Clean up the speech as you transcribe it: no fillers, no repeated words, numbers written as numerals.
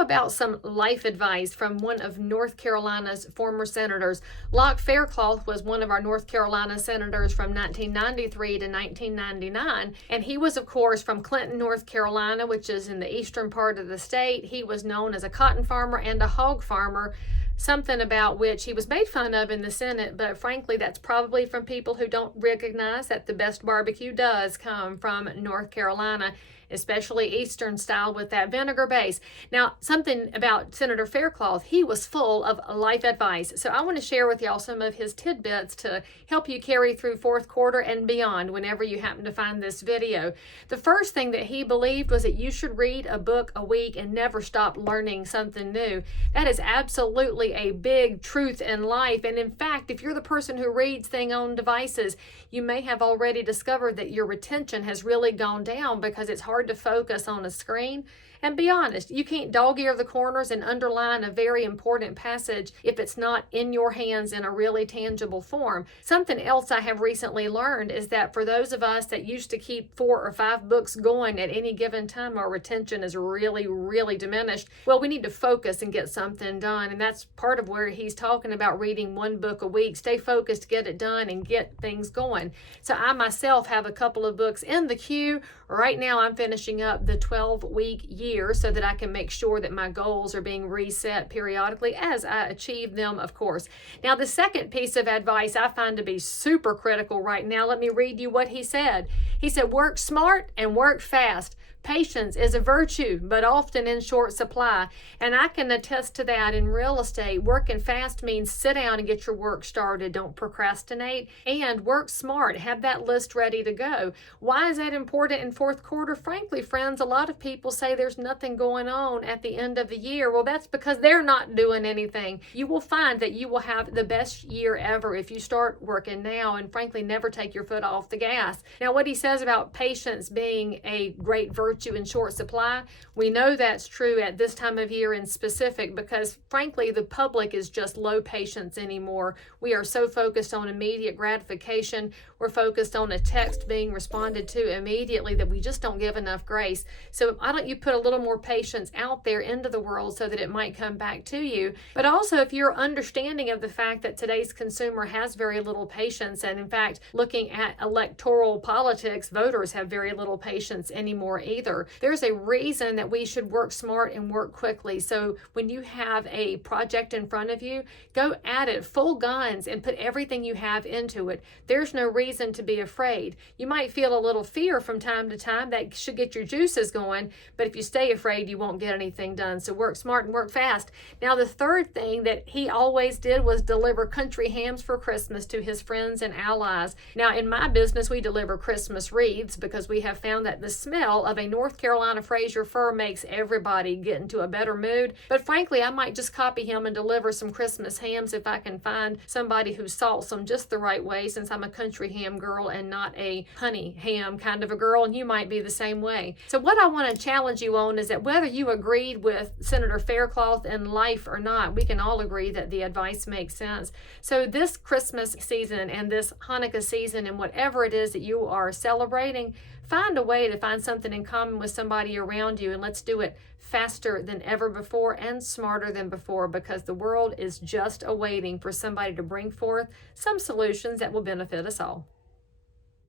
about some life advice from one of North Carolina's former senators? Lauch Faircloth was one of our North Carolina senators from 1993 to 1999, and he was, of course, from Clinton, North Carolina, which is in the eastern part of the state. He was known as a cotton farmer and a hog farmer, something about which he was made fun of in the Senate, but frankly, that's probably from people who don't recognize that the best barbecue does come from North Carolina, especially Eastern style with that vinegar base. Now, something about Senator Faircloth, he was full of life advice. So I want to share with y'all some of his tidbits to help you carry through fourth quarter and beyond whenever you happen to find this video. The first thing that he believed was that you should read a book a week and never stop learning something new. That is absolutely a big truth in life. And in fact, if you're the person who reads things on devices, you may have already discovered that your retention has really gone down because it's hard to focus on a screen. And be honest, you can't dog-ear the corners and underline a very important passage if it's not in your hands in a really tangible form. Something else I have recently learned is that for those of us that used to keep 4 or 5 books going at any given time, our retention is really, really diminished. Well, we need to focus and get something done, and that's part of where he's talking about reading 1 book a week. Stay focused, get it done, and get things going. So I myself have a couple of books in the queue. Right now, I'm finishing up the 12-week year so that I can make sure that my goals are being reset periodically as I achieve them, of course. Now, the second piece of advice I find to be super critical right now, let me read you what he said. He said, work smart and work fast. Patience is a virtue, but often in short supply. And I can attest to that in real estate. Working fast means sit down and get your work started. Don't procrastinate. And work smart. Have that list ready to go. Why is that important in fourth quarter? Frankly, friends, a lot of people say there's nothing going on at the end of the year. Well, that's because they're not doing anything. You will find that you will have the best year ever if you start working now and frankly never take your foot off the gas. Now, what he says about patience being a great virtue in short supply, we know that's true at this time of year in specific because frankly the public is just low patience anymore. We are so focused on immediate gratification. We're focused on a text being responded to immediately that we just don't give enough grace. So why don't you put a little more patience out there into the world so that it might come back to you? But also if you're understanding of the fact that today's consumer has very little patience, and in fact looking at electoral politics, voters have very little patience anymore either. There's a reason that we should work smart and work quickly. So when you have a project in front of you, go at it full guns and put everything you have into it. There's no reason to be afraid. You might feel a little fear from time to time. That should get your juices going, but if you stay afraid, you won't get anything done. So work smart and work fast. Now, the third thing that he always did was deliver country hams for Christmas to his friends and allies. Now, in my business, we deliver Christmas wreaths because we have found that the smell of a North Carolina Fraser fir makes everybody get into a better mood. But frankly, I might just copy him and deliver some Christmas hams if I can find somebody who salts them just the right way, since I'm a country ham girl and not a honey ham kind of a girl, and you might be the same way. So what I want to challenge you on is that whether you agreed with Senator Faircloth in life or not, we can all agree that the advice makes sense. So this Christmas season and this Hanukkah season and whatever it is that you are celebrating, find a way to find something in common with somebody around you, and let's do it faster than ever before and smarter than before, because the world is just awaiting for somebody to bring forth some solutions that will benefit us all.